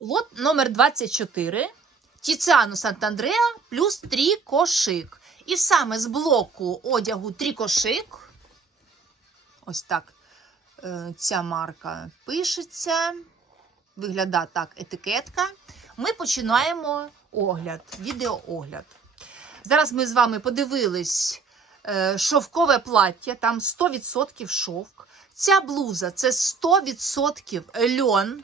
Лот номер 24 Тіціано Сантандреа плюс трікошик. І саме з блоку одягу трікошик. Ось так е, ця марка пишеться. Виглядає так етикетка. Ми починаємо огляд, відеоогляд. Зараз ми з вами подивились е, шовкове плаття, там 100% шовк. Ця блуза це 100% льон.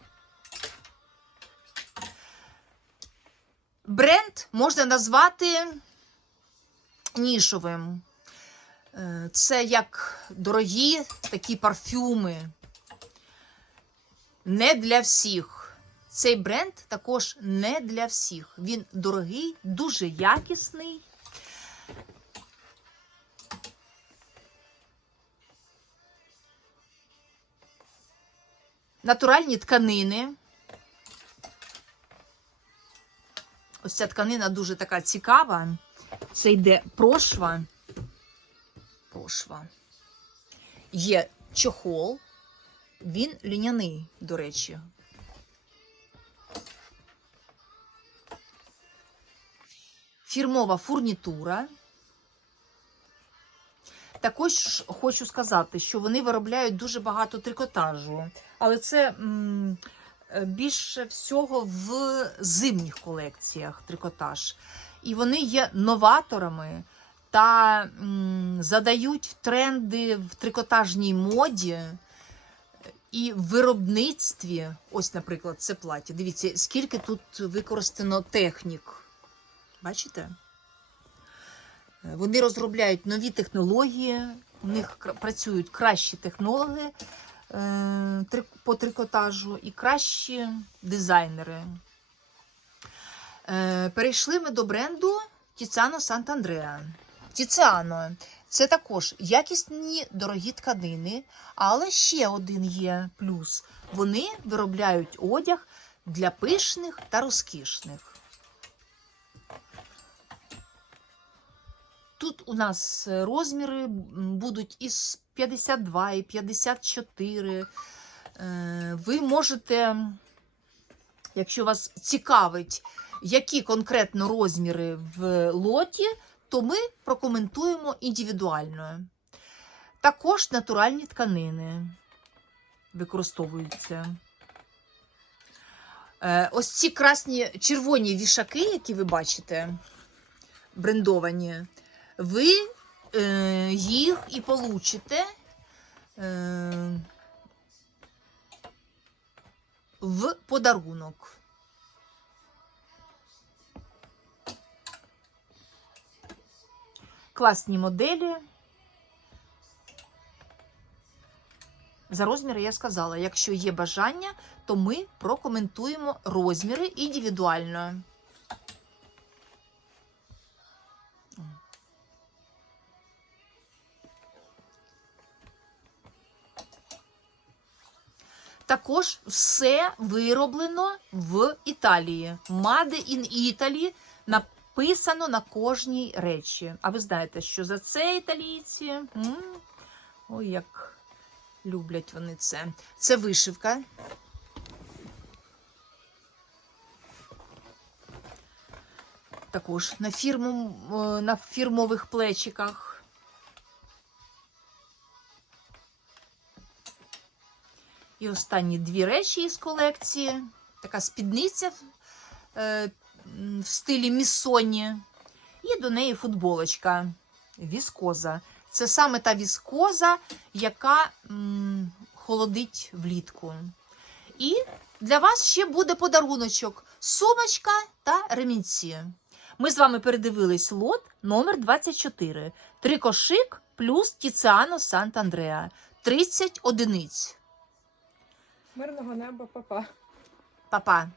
Бренд можна назвати нішовим. Е, Це як дорогі такі парфюми. Не для всіх. Цей бренд також не для всіх. Він дорогий, дуже якісний. Натуральні тканини. Ось ця тканина дуже така цікава. Це йде прошва. Прошва. Є чохол. Він ліняний, до речі. Фірмова фурнітура. Також хочу сказати, що вони виробляють дуже багато трикотажу, але це м, більше всього в зимніх колекціях трикотаж. І вони є новаторами та м, задають тренди в трикотажній моді і в виробництві. Ось, наприклад, це плаття. Дивіться, скільки тут використано технік. Бачите? Е, Вони розробляють нові технології, у них працюють кращі технологи е, по трикотажу і кращі дизайнери. Е, Перейшли ми до бренду Тіцано Сантандреа. Тіцано це також якісні дорогі тканини, але ще один є плюс. Вони виробляють одяг для пишних та розкішних. Тут у нас е, розміри будуть із 52 і 54. Е, Ви можете, якщо вас цікавить, які конкретно розміри в лоті, то ми прокоментуємо індивідуально. Також натуральні тканини використовуються. Е, Ось ці красні червоні вішаки, які ви бачите, брендовані, ви е, їх і получите е, в подарунок. Класні моделі. За розміри я сказала, якщо є бажання, то ми прокоментуємо розміри індивідуально. Також все вироблено в Італії. Made in Italy написано на кожній речі. А ви знаєте, що за це італійці? Ой, як люблять вони це. Це вишивка. Також на, фірму, е, на фірмових плечиках. І останні дві речі із колекції. Така спідниця е, в стилі місоні. І до неї футболочка віскоза. Це саме та віскоза, яка холодить влітку. І для вас ще буде подаруночок: сумочка та ремінці. Ми з вами передивились лот номер 24. Трикошик плюс Тіціано Сант-Андреа. 30 одиниць. Мирного неба, папа. Па-па.